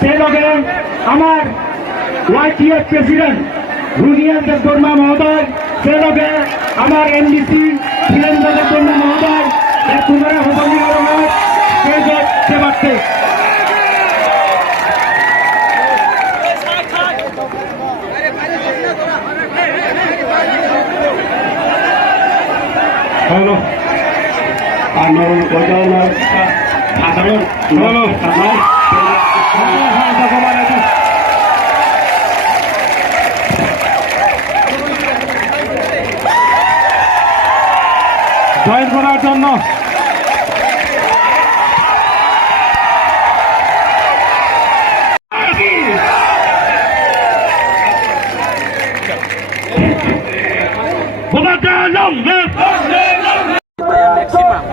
সেই লগে আমার YTF প্রেসিডেন্ট রুনিয়ান দেববর্মা মহোদয়, সেই লগে আমার NDC বীরেন্দ্র দেববর্মা মহোদয়, তোমার হবনি সেবাতে হ্যালো আর নরম গজার সাধারণ হ্যালো জয়েন করার জন্য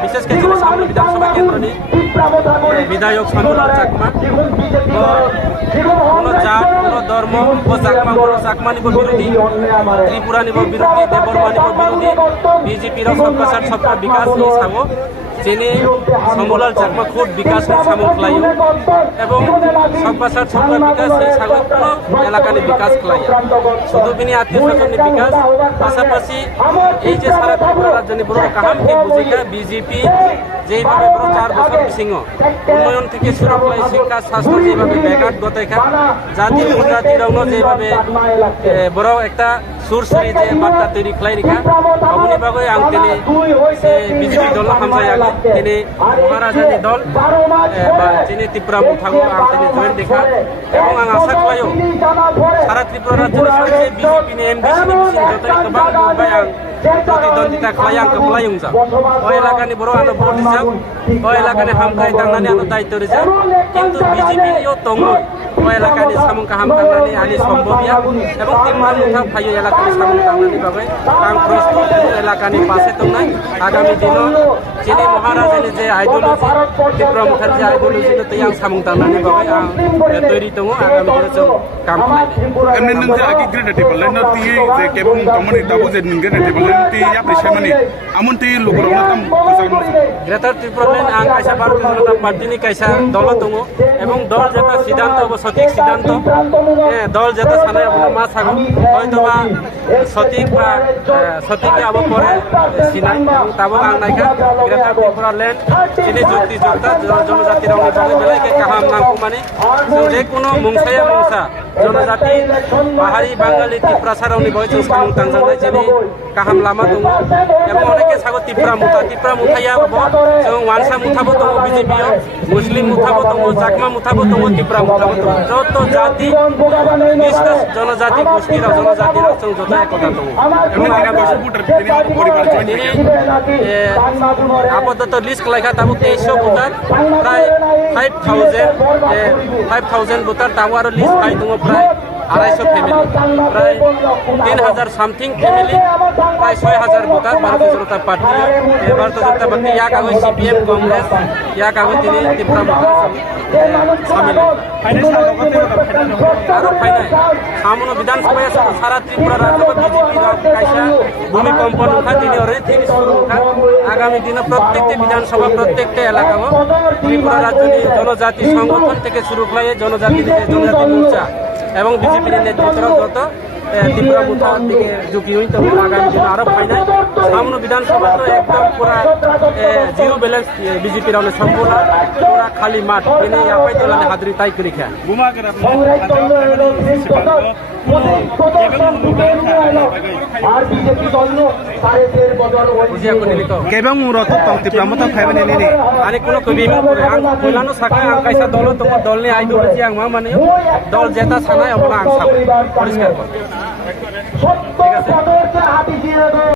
বিশেষ করে সামনে বিধানসভা কেন্দ্রটি বিধায়ক শামুলাল চাকমা কোনো জাত কোনো ধর্ম ও চাকমা বড় চাকমা নিব বিরোধী ত্রিপুরা নিব বিরোধী দেববর্মা নিব বিরোধী বিজেপির সবকা সাথ সবকা বিকাশ নিয়ে সাবো যেনে শামুলাল চাকমা খুব বিকাশ সামু খাইও এবং সবকা সাথ সবকা বিকাশ এই সাগর কোনো এলাকার বিকাশ খাইয়া শুধু বিনি আত্মীয় স্বজনের বিকাশ পাশাপাশি এই যে সারা ত্রিপুরা রাজ্য বড় কাহামকে বুঝিকা বিজেপি যেইভাবে বড় 4 বছর সিংহ উন্নয়ন থেকে শুরু করে শিক্ষা স্বাস্থ্য যেভাবে ব্যাঘাত ঘটাইখা জাতি উপজাতি রঙ যেভাবে বড় একটা সুরসুরি যে বার্তা তৈরি খাই রেখা অমনি ভাবে আং তিনি বিজেপি দল হামজাই আগে তিনি মহারাজানি দল বা যিনি ত্রিপুরা মুঠাগো আং তিনি জয়েন দেখা এবং আং আশা খাইও সারা ত্রিপুরা রাজ্যের সবচেয়ে বিজেপি নি এমবিসি নি বিসিং যতই গোबां नुबाय आं प्रतिद्वंदिता खालाय आंखौ खालायुंजा ओ एलाकानि बर' आनो भोट रिजाब ओ एलाकानि हामथाय दांनानै आनो दायित्व रिजाब किन्तु बिजेपि यो दङो ओ एलाकानि सामुं काहाम दांनानै आनि सम्भबिया एबं टिममा मुथा फायो एलाकानि सामुं दांनानै बागै आं प्रस्तुत एलाकानि पासे दंनाय आगामी दिनाव जिनि महाराजानि जे आइडियोलजि टिप्रा मुखार्जी आइडियोलजि तै आं सामुं दांनानै बागै आं तैरि दङ आगामी दिनाव जों काम खालामगोन एमने नों जे आगि ग्रेड टेबल न ति जे केबं तमनि दाबु जे नों ग्रेड टेबल ति या प्रेसामनि आमुन ति लोगरावनो तम ग्रेटर त्रिपुरालेण्ड आं कायसा भारतीय जनता पार्टीनि कायसा दल दङ एबं दल जेता सिद्धांत अब सठिक सिद्धांत दल जेता सानाय अब मा सागो हयतोबा सठिक बा सठिक अब परे सिनाय ताबो आं नायखा ग्रेटर त्रिपुरालेण्ड जिनि जुक्ति जुक्ता जनजाति रावनि बागै बेलायके काहाम नांगौ माने जे कुनो मुंसाया मुंसा जनजाति पाहाड़ी बांगाली टिप्रासा रावनि बागै जों सामुं दांजानाय जिनि काहाम लामा दङ एबं अनेके सागो टिप्रा मुथाया जों वानसा मुथाबो दङ बिजेपियाव मुस्लिम मुथाबो दङ चाकमा मुथाबो दङ टिप्रा मुथाबो दङ जत जाति निष्कास जनजाति गोष्ठी र जनजाति र जों जत एकता दङ एमने आगामी भोटर बिनि परिवार जॉइन आपातत लिस्ट खालायखा ताबो 2300 भोटार प्राय 5000 भोटार ताबो आरो लिस्ट फाइ दङ प्राय 250 फैमिली प्राय 3000 समथिंग फैमिली प्राय 6000 voter Bharatiya Janata party Bharatiya Janata party या कागज CPM कांग्रेस या कागज तिनी त्रिपुरा मुथा शामिल आरो फाइनाल सामनो विधानसभा सारा त्रिपुरा राज्य बीजेपी कायसा भूमिकम्प नुखा तिनी ओरै तिनी सुरु नुखा आगामी दिन प्रत्येक विधानसभा प्रत्येक एलाका त्रिपुरा राज्यनि जनजाति संगठन থেকে শুরু করে जनजाति मोर्चा এবং বিজেপির নেতৃত্ব যত ত্রিপুরা মুঠা থেকে ঝুঁকি হই তো আগামী দিন আরো ফাইনাল সামনে বিধানসভা তো একদম পুরা জিরো ব্যালেন্স বিজেপি রাউনে সম্পূর্ণ পুরা খালি মাঠ এনে আপাই তোলানে হাদরি তাই করে খা गुमा के केबं मुरत टिप्रा मुथा फाइबने नेने आनी कोनो कबि आं कइलानो साखा आं कायसा दल दङ दलनि आइडियोलजि आं मा माने दल जेता सानाय अबला आं साब परिष्कार कर ठीक আছে